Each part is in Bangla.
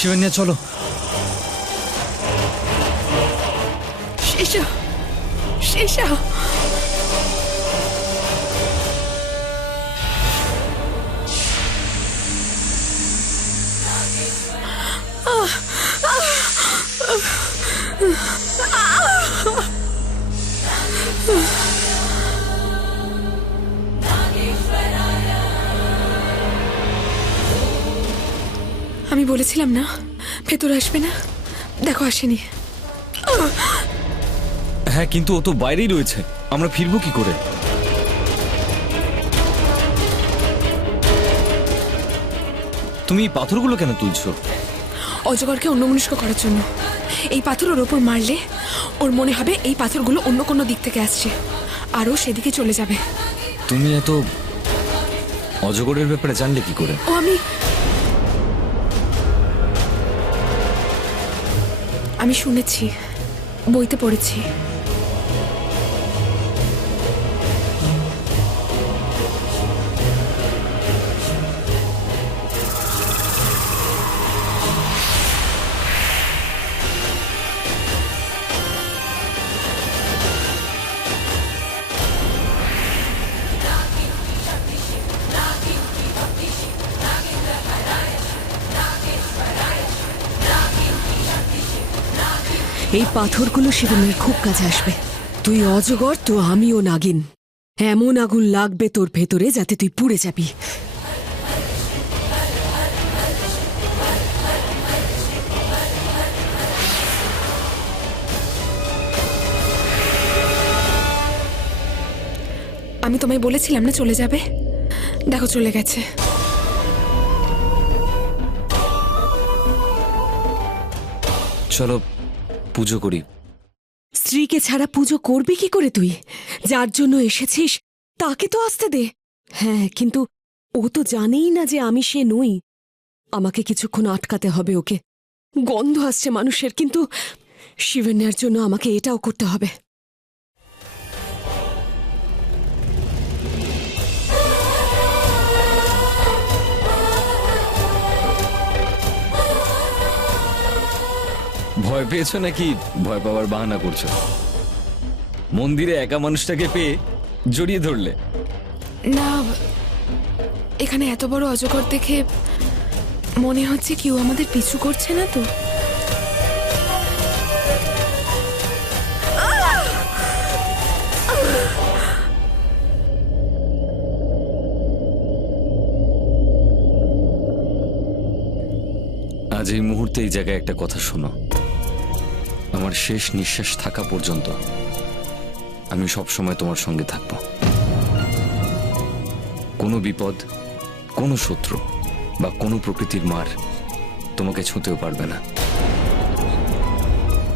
শিবন্যা চলো। শেষা, শেষা, আমি বলেছিলাম না ভেতরে আসবে না, দেখো আসেনি। হ্যাঁ, কিন্তু ও তো বাইরেই রয়েছে, আমরা ফিরবো কি করে? তুমি এই পাথরগুলো কেন তুলছো? অজগরকে অন্যমনস্ক করার জন্য। এই পাথর ওর ওপর মারলে ওর মনে হবে এই পাথরগুলো অন্য কোনো দিক থেকে আসছে, আর ও সেদিকে চলে যাবে। তুমি এত অজগরের ব্যাপারে জানলে কি করে? ও আমি শুনেছি, বইতে পড়েছি। এই পাথরগুলো শিবনের খুব কাজে আসবে। তুই অজগর তো আমিও নাগিন। এমন আগুন লাগবে তোর ভেতরে যাতে তুই পুড়ে যাবি। আমি তোমায় বলেছিলাম না চলে যাবে, দেখো চলে গেছে। চলো পুজো করি। স্ত্রীকে ছাড়া পুজো করবি কি করে তুই? যার জন্য এসেছিস তাকে তো আসতে দে। হ্যাঁ, কিন্তু ও তো জানেই না যে আমি সে নই। আমাকে কিছুক্ষণ আটকাতে হবে ওকে। গন্ধ আসছে মানুষের, কিন্তু শিবন্যার জন্য আমাকে এটাও করতে হবে। ভয় পেয়েছো নাকি ভয় পাওয়ার বাহানা করছো? মন্দিরে একা মানুষটাকে পেয়ে জড়িয়ে ধরলে। না, এখানে এত বড় অজগর দেখে মনে হচ্ছে কেউ আমাদের পিছু করছে না তো। আজ এই মুহূর্তে এই জায়গায় একটা কথা শোনো। আমার শেষ নিঃশ্বাস থাকা পর্যন্ত আমি সবসময় তোমার সঙ্গে থাকব। কোনো বিপদ, কোনো শত্রু বা কোনো প্রকৃতির মার তোমাকে ছুঁতেও পারবে না,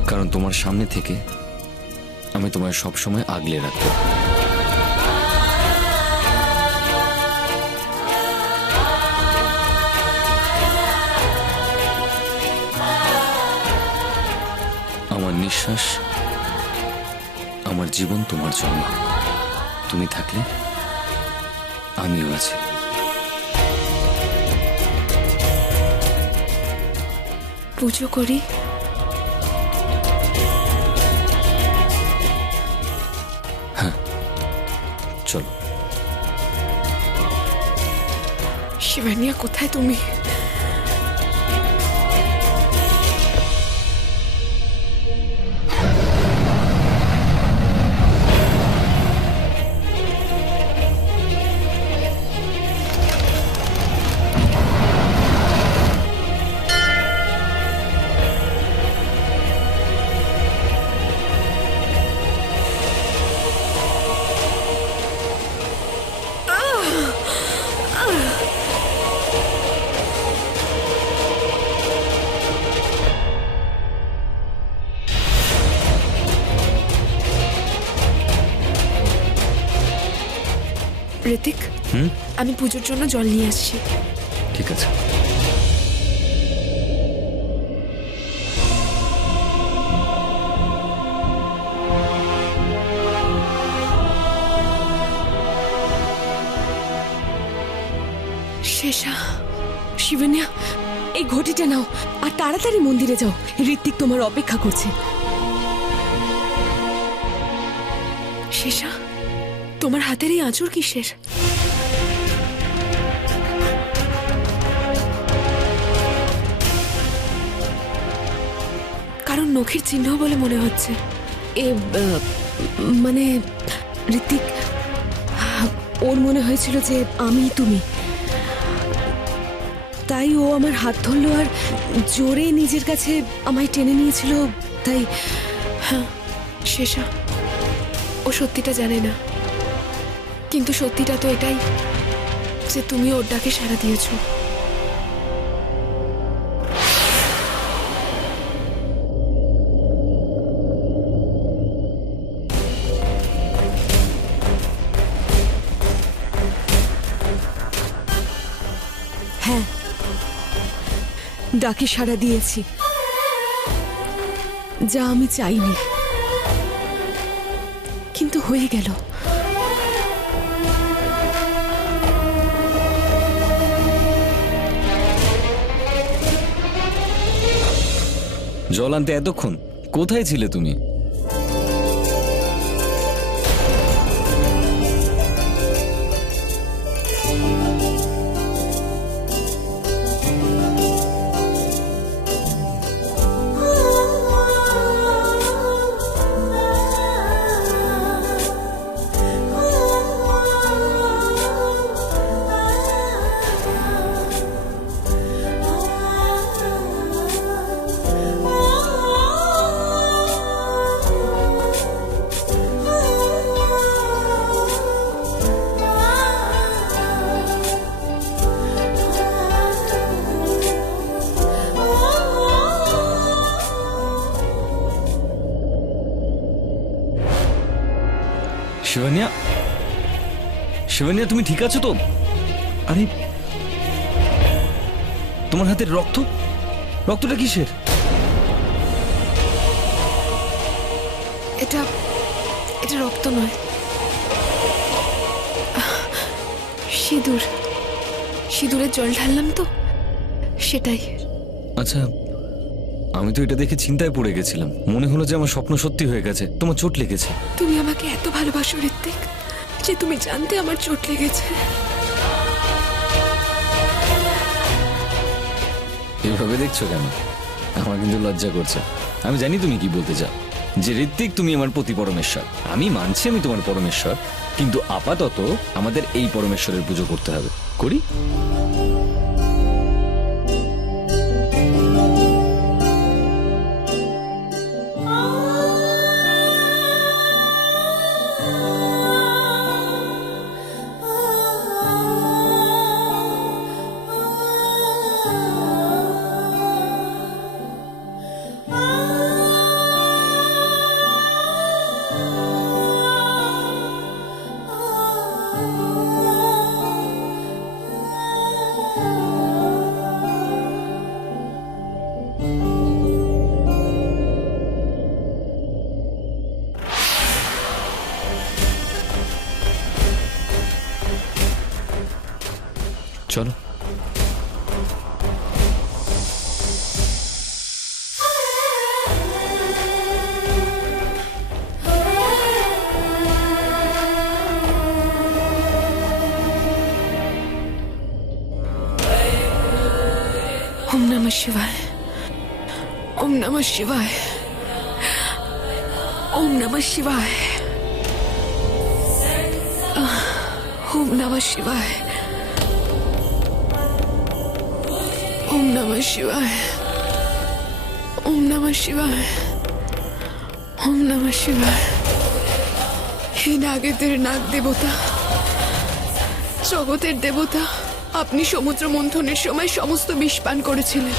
কারণ তোমার সামনে থেকে আমি তোমায় সবসময় আগলে রাখবো। আমার নিঃশ্বাস, আমার জীবন তোমার জন্য। তুমি থাকলে আমিও আছি। পুজো করি। হ্যাঁ, চলো। শিবানিয়া, কোথায় তুমি? ঋতিক, আমি পুজোর জন্য জল নিয়ে আসছি। ঠিক আছে। শেষা, শিবন্যা, এই ঘটিটা নাও আর তাড়াতাড়ি মন্দিরে যাও, ঋত্বিক তোমার অপেক্ষা করছে। শেষা, তোমার হাতের এই আঁচড় কিসের? কারণ নখের চিহ্ন বলে মনে হচ্ছে। এ মানে ঋত্বিক, ওর মনে হয়েছিল যে আমি তুমি, তাই ও আমার হাত ধরলো আর জোরে নিজের কাছে আমায় টেনে নিয়েছিল। তাই হ্যাঁ শেষা, ও সত্যিটা জানে না, কিন্তু সত্যিটা তো এটাই যে তুমি ওর ডাকে সাড়া দিয়েছো। হ্যাঁ, ডাকে সাড়া দিয়েছি, যা আমি চাইনি, কিন্তু হয়ে গেল। জল আনতে এতক্ষণ কোথায় ছিলে তুমি? শিবানিয়া, শিবানিয়া তুমি ঠিক আছো তো? আরে তোমার হাতের রক্ত, রক্তটা কিসের? এটা এটা রক্ত নয়, সিঁদুর। সিঁদুরের জল ঢাললাম তো, সেটাই। আচ্ছা, আমি তো এটা দেখে চিন্তায় পড়ে গেছিলাম। মনে হলো যে আমার স্বপ্ন সত্যি হয়ে গেছে, তোমার চোট লেগেছে। তুমি আমাকে এত ভালোবাসো ঋত্বিক যে তুমি জানতে আমার চোট লেগেছে। এভাবে দেখছো কেন? আমার কিন্তু লজ্জা করছে। আমি জানি তুমি কি বলতে চাও, যে ঋত্বিক তুমি আমার প্রতি পরমেশ্বর। আমি মানছি আমি তোমার পরমেশ্বর, কিন্তু আপাতত আমাদের এই পরমেশ্বরের পুজো করতে হবে। করি? চলো। ওম নমঃ শিবায়, ওম নমঃ শিবায়, ওম নমঃ শিবায়, ওম নমঃ শিবায়, ওম নমঃ শিবায়, ওম নমঃ শিবায়, ওম নমঃ শিবায়। হে নাগেদের নাগ দেবতা, জগতের দেবতা, আপনি সমুদ্র মন্থনের সময় সমস্ত বিষ পান করেছিলেন।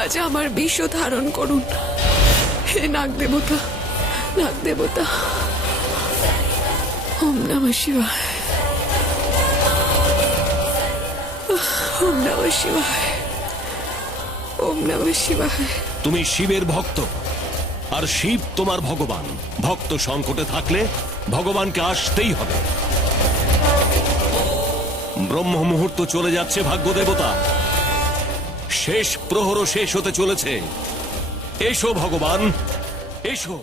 আজ আমার বিষও ধারণ করুন। হে নাগ দেবতা, নাগ দেবতা। ওম নমঃ শিবায়, ওম নমঃ শিবায়, ওম নমঃ শিবায়। তুমি শিবের ভক্ত, আর শিব তোমার ভগবান। ভক্ত সংকটে থাকলে ভগবানকে আসতেই হবে। ব্রহ্ম মুহূর্ত চলে যাচ্ছে ভাগ্য দেবতা, শেষ প্রহরও শেষ হতে চলেছে। এসো ভগবান, এসো।